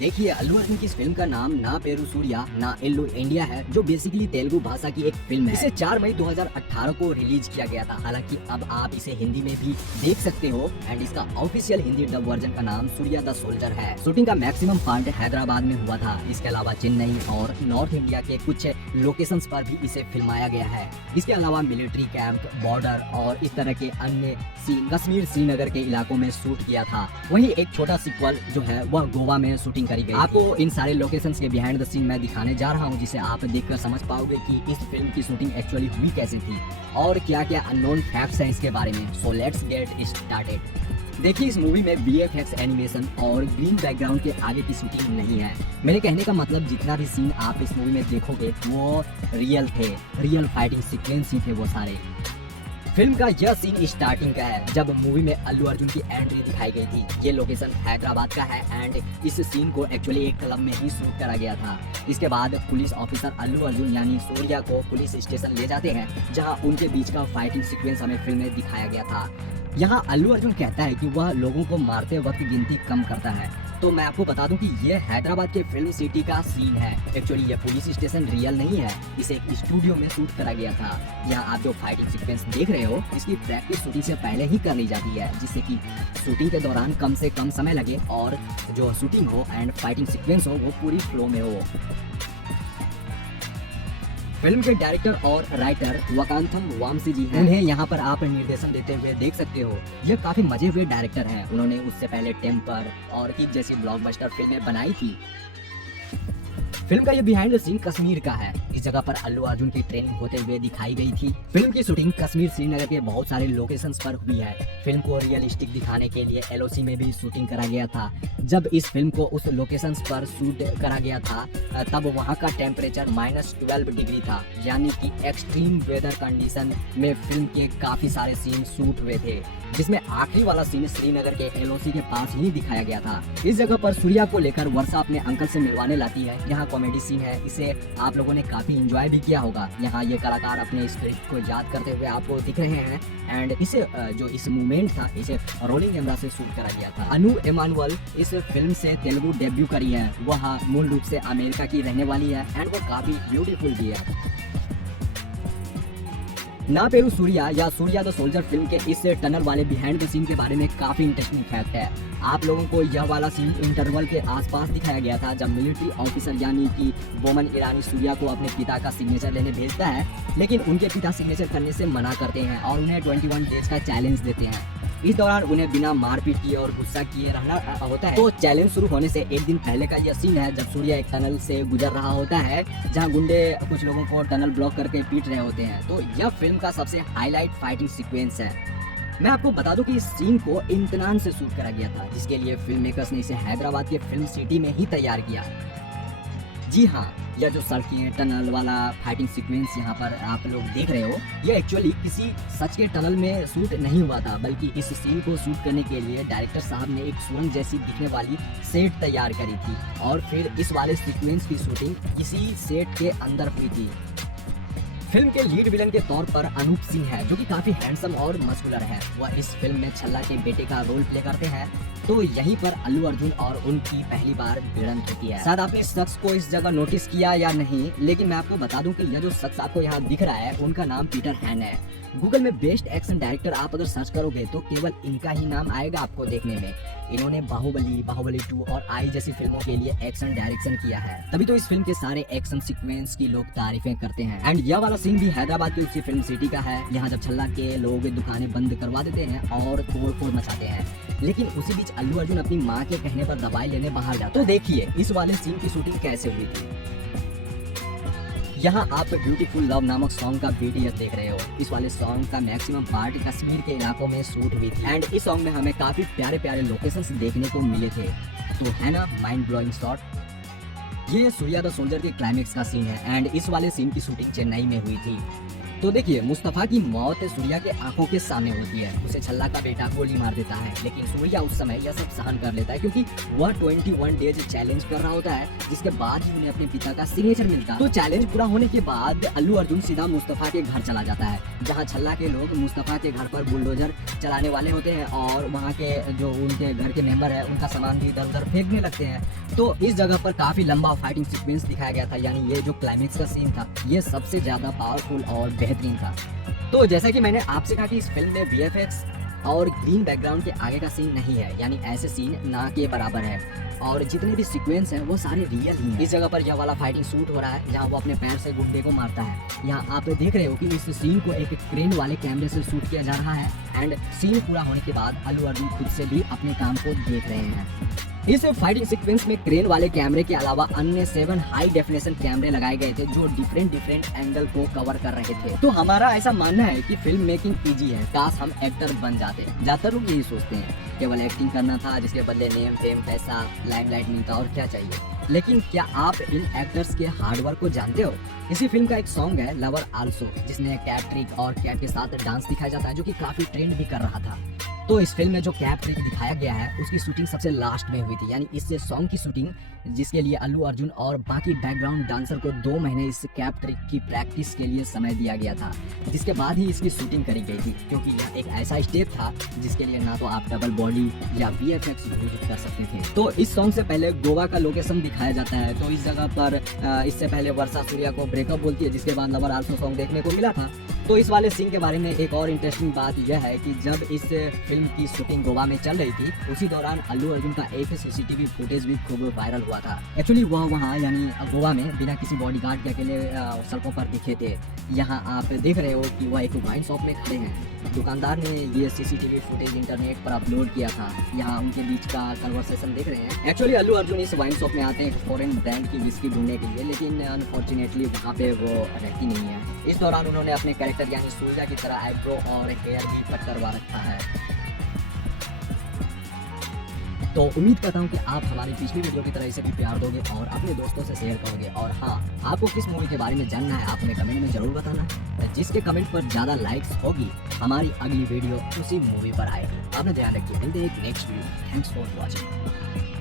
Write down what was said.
देखिए, अल्लू अर्जुन की इस फिल्म का नाम ना पेरू सूर्या ना इल्लू इंडिया है, जो बेसिकली तेलुगु भाषा की एक फिल्म है। इसे 4 मई 2018 को रिलीज किया गया था। हालांकि अब आप इसे हिंदी में भी देख सकते हो एंड इसका ऑफिशियल हिंदी डब वर्जन का नाम सूर्या द सोल्जर है। शूटिंग का मैक्सिमम पार्ट हैदराबाद में हुआ था। इसके अलावा चेन्नई और नॉर्थ इंडिया के कुछ लोकेशंस पर भी इसे फिल्माया गया है। इसके अलावा मिलिट्री कैंप, बॉर्डर और इस तरह के अन्य सीन कश्मीर श्रीनगर के इलाकों में शूट किया था। वहीं एक छोटा सीक्वल जो है वह गोवा में शूटिंग करी गई। आपको इन सारे लोकेशंस के बिहाइंड द सीन मैं दिखाने जा रहा हूं, जिसे आप देखकर समझ पाओगे कि इस फिल्म की शूटिंग एक्चुअली हुई कैसे थी और क्या क्या अननोन फैक्ट्स हैं इसके बारे में। So let's get started. देखिए, इस मूवी में VFX एनिमेशन और ग्रीन बैकग्राउंड के आगे की शूटिंग नहीं है। मेरे कहने का मतलब जितना भी सीन आप इस मूवी में देखोगे वो रियल थे, रियल फाइटिंग सीक्वेंस ही थे वो सारे। फिल्म का यह सीन स्टार्टिंग का है, जब मूवी में अल्लू अर्जुन की एंट्री दिखाई गई थी। ये लोकेशन हैदराबाद का है एंड इस सीन को एक्चुअली एक क्लब में ही शूट करा गया था। इसके बाद पुलिस ऑफिसर अल्लू अर्जुन यानी सूर्या को पुलिस स्टेशन ले जाते हैं, जहां उनके बीच का फाइटिंग सीक्वेंस हमें फिल्म में दिखाया गया था। यहाँ अल्लू अर्जुन कहता है कि वह लोगों को मारते वक्त गिनती कम करता है। तो मैं आपको बता दूं कि ये हैदराबाद के फिल्म सिटी का सीन है। एक्चुअली ये पुलिस स्टेशन रियल नहीं है, इसे एक स्टूडियो में शूट करा गया था। यहाँ आप जो फाइटिंग सीक्वेंस देख रहे हो, इसकी प्रैक्टिस शूटिंग से पहले ही कर ली जाती है, जिससे कि शूटिंग के दौरान कम से कम समय लगे और जो शूटिंग हो एंड फाइटिंग सीक्वेंस हो वो पूरी फ्लो में हो। फिल्म के डायरेक्टर और राइटर वकांथम वामसी जी हैं। उन्हें यहाँ पर आप निर्देशन देते हुए देख सकते हो। यह काफी मजे हुए डायरेक्टर हैं। उन्होंने उससे पहले टेम्पर और किक जैसी ब्लॉकबस्टर फिल्में बनाई थी। फिल्म का ये बिहाइंड द सीन कश्मीर का है। इस जगह पर अल्लू अर्जुन की ट्रेनिंग होते हुए दिखाई गई थी। फिल्म की शूटिंग कश्मीर श्रीनगर के बहुत सारे लोकेशंस पर हुई है। फिल्म को रियलिस्टिक दिखाने के लिए LOC में भी शूटिंग करा गया था। जब इस फिल्म को उस लोकेशंस पर शूट करा गया था तब वहाँ का टेम्परेचर -12 डिग्री था, यानी कि एक्सट्रीम वेदर कंडीशन में फिल्म के काफी सारे सीन शूट हुए थे, जिसमें आखिरी वाला सीन श्रीनगर के LOC के पास ही दिखाया गया था। इस जगह पर सूर्या को लेकर वर्षा अपने अंकल से मिलवाने लाती है। यहाँ कॉमेडी सीन है, इसे आप लोगों ने काफी एंजॉय भी किया होगा। यहाँ ये कलाकार अपने स्क्रिप्ट को याद करते हुए आपको दिख रहे हैं एंड इसे जो इस मूवमेंट था इसे रोलिंग कैमरा से शूट करा गया था। अनु एमानुअल इस फिल्म से तेलुगु डेब्यू करी है। वह मूल रूप से अमेरिका की रहने वाली है एंड वो काफी ब्यूटीफुल भी है। ना पेरू सूर्या या सूर्या द सोल्जर फिल्म के इस टनल वाले बिहाइंड द सीन के बारे में काफी इंटरेस्टिंग फैक्ट है। आप लोगों को यह वाला सीन इंटरवल के आसपास दिखाया गया था, जब मिलिट्री ऑफिसर यानी कि बोमन ईरानी सूर्या को अपने पिता का सिग्नेचर लेने भेजता है, लेकिन उनके पिता सिग्नेचर करने से मना करते हैं और उन्हें 21 डेज का चैलेंज देते हैं। इस दौरान उन्हें बिना मारपीट किए और गुस्सा किए रहना होता है। तो चैलेंज शुरू होने से एक दिन पहले का यह सीन है, जब सूर्या एक टनल से गुजर रहा होता है, जहां गुंडे कुछ लोगों को टनल ब्लॉक करके पीट रहे होते हैं। तो यह फिल्म का सबसे हाईलाइट फाइटिंग सीक्वेंस है। मैं आपको बता दूं कि इस सीन को इम्तिनान से शूट करा गया था, जिसके लिए फिल्म मेकर्स ने इसे हैदराबाद के फिल्म सिटी में ही तैयार किया। जी हाँ, यह जो सड़कें टनल वाला फाइटिंग सीक्वेंस यहाँ पर आप लोग देख रहे हो, यह एक्चुअली किसी सच के टनल में शूट नहीं हुआ था, बल्कि इस सीन को शूट करने के लिए डायरेक्टर साहब ने एक सुरंग जैसी दिखने वाली सेट तैयार करी थी और फिर इस वाले सीक्वेंस की शूटिंग किसी सेट के अंदर हुई थी। फिल्म के लीड विलन के तौर पर अनूप सिंह है, जो कि काफी हैंडसम और मस्कुलर है। वह इस फिल्म में छल्ला के बेटे का रोल प्ले करते हैं। तो यहीं पर अल्लू अर्जुन और उनकी पहली बार भिड़ंत होती है। शायद आपने इस शख्स को इस जगह नोटिस किया या नहीं, लेकिन मैं आपको बता दूं कि यह जो शख्स आपको यहाँ दिख रहा है, उनका नाम पीटर हैन है। गूगल में बेस्ट एक्शन डायरेक्टर आप अगर सर्च करोगे तो केवल इनका ही नाम आएगा आपको देखने में। इन्होंने बाहुबली 2 और आई जैसी फिल्मों के लिए एक्शन डायरेक्शन किया है, तभी तो इस फिल्म के सारे एक्शन सीक्वेंस की लोग तारीफें करते हैं। एंड यह वाला सीन भी हैदराबाद की उसी फिल्म सिटी का है, यहाँ जब छल्ला के लोग दुकानें बंद करवा देते हैं और तोड़-फोड़ मचाते हैं, लेकिन उसी बीच अल्लू अर्जुन अपनी माँ के कहने पर दवाई लेने बाहर जाता है। तो देखिए इस वाले सीन की शूटिंग कैसे हुई थी। यहाँ आप ब्यूटीफुल लव नामक सॉन्ग का वीडियो देख रहे हो। इस वाले सॉन्ग का मैक्सिमम पार्ट कश्मीर के इलाकों में शूट हुई थी एंड इस सॉन्ग में हमें काफी प्यारे प्यारे लोकेशंस देखने को मिले थे। तो है ना माइंड ब्लोइंग शॉट। ये सूर्या द सोल्जर के क्लाइमेक्स का सीन है एंड इस वाले सीन की शूटिंग चेन्नई में हुई थी। तो देखिए, मुस्तफा की मौत सूर्या के आंखों के सामने होती है। उसे छल्ला का बेटा गोली मार देता है, लेकिन सूर्या उस समय यह सब सहन कर लेता है क्योंकि वह 21 डेज चैलेंज कर रहा होता है, जिसके बाद ही उन्हें अपने पिता का सिग्नेचर मिलता है। तो चैलेंज पूरा होने के बाद अल्लू अर्जुन सीधा मुस्तफा के घर चला जाता है, जहाँ छल्ला के लोग मुस्तफा के घर पर बुलडोजर चलाने वाले होते हैं और वहाँ के जो उनके घर के मेंबर है उनका सामान भी इधर उधर फेंकने लगते हैं। तो इस जगह पर काफी लंबा फाइटिंग सीक्वेंस दिखाया गया था, यानी ये जो क्लाइमेक्स का सीन था ये सबसे ज्यादा पावरफुल और बेहतरीन था। तो जैसा कि मैंने आपसे कहा कि इस फिल्म में वीएफएक्स और ग्रीन बैकग्राउंड के आगे का सीन नहीं है, यानी ऐसे सीन ना के बराबर है, और जितने भी सीक्वेंस हैं वो सारे रियल ही हैं। इस जगह पर यह वाला फाइटिंग शूट हो रहा है जहां वो अपने पैर से गुंडे को मारता है। यहाँ आप देख रहे हो कि इस सीन को एक क्रेन वाले कैमरे से शूट किया जा रहा है एंड सीन पूरा होने के बाद अल्लू अर्जुन खुद से भी अपने काम को देख रहे हैं। इस फाइटिंग सीक्वेंस में क्रेन वाले कैमरे के अलावा अन्य 7 हाई डेफिनेशन कैमरे लगाए गए थे जो डिफरेंट एंगल को कवर कर रहे थे। तो हमारा ऐसा मानना है कि फिल्म मेकिंग इजी है, काश हम एक्टर बन जाते। ज्यादातर लोग यही सोचते हैं, केवल एक्टिंग करना था जिसके बदले नेम फेम पैसा लाइमलाइट मिलता और क्या चाहिए। लेकिन क्या आप इन एक्टर्स के हार्डवर्क को जानते हो? इसी फिल्म का एक सॉन्ग है लवर आल्सो, जिसमें कैप ट्रिक और कैप के साथ डांस दिखाया जाता है जो कि काफी ट्रेंड भी कर रहा था। तो इस फिल्म में जो कैप ट्रिक दिखाया गया है उसकी शूटिंग सबसे लास्ट में हुई थी, यानी इस सॉन्ग की शूटिंग जिसके लिए अल्लू अर्जुन और बाकी बैकग्राउंड डांसर को 2 महीने इस कैप ट्रिक की प्रैक्टिस के लिए समय दिया गया था, जिसके बाद ही इसकी शूटिंग करी गई थी, क्योंकि यह एक ऐसा स्टेप था जिसके लिए ना तो आप डबल बॉडी या वीएफएक्स यूज कर सकते थे। तो इस सॉन्ग से पहले गोवा का लोकेशन दिखाया जाता है, तो इस जगह पर इससे पहले वर्षा सूर्या को ब्रेकअप बोलती है, जिसके बाद लवर आल्सो सॉन्ग देखने को मिला था। तो इस वाले सीन के बारे में एक और इंटरेस्टिंग बात यह है कि जब इस फिल्म की शूटिंग गोवा में चल रही थी, उसी दौरान अल्लू अर्जुन का एक सीसीटीवी फुटेज भी खूब वायरल हुआ था। एक्चुअली वह वहाँ यानी गोवा में बिना किसी बॉडीगार्ड के अकेले सड़कों पर दिखे थे। यहाँ आप देख रहे हो कि वह एक वाइन शॉप में खड़े हैं। दुकानदार ने ये सीसीटीवी फुटेज इंटरनेट पर अपलोड किया था। यहाँ उनके बीच का कन्वर्सेशन देख रहे हैं। एक्चुअली अल्लू अर्जुन इस वाइन शॉप में आते हैं एक फॉरेन ब्रांड की विस्की ढूंढने के लिए, लेकिन अनफॉर्चुनेटली वहाँ पे वो रहती नहीं है। इस दौरान उन्होंने अपने कैरेक्टर यानी सूर्या की तरह आईब्रो और हेयर भी कट करवा रखा है। तो उम्मीद करता हूँ कि आप हमारी पिछली वीडियो की तरह इसे भी प्यार दोगे और अपने दोस्तों से शेयर करोगे। और हाँ, आपको किस मूवी के बारे में जानना है आप हमें कमेंट में जरूर बताना। जिसके कमेंट पर ज़्यादा लाइक्स होगी हमारी अगली वीडियो उसी मूवी पर आएगी। आपने ध्यान रखिए, मिलते हैं एक next video. Thanks for watching.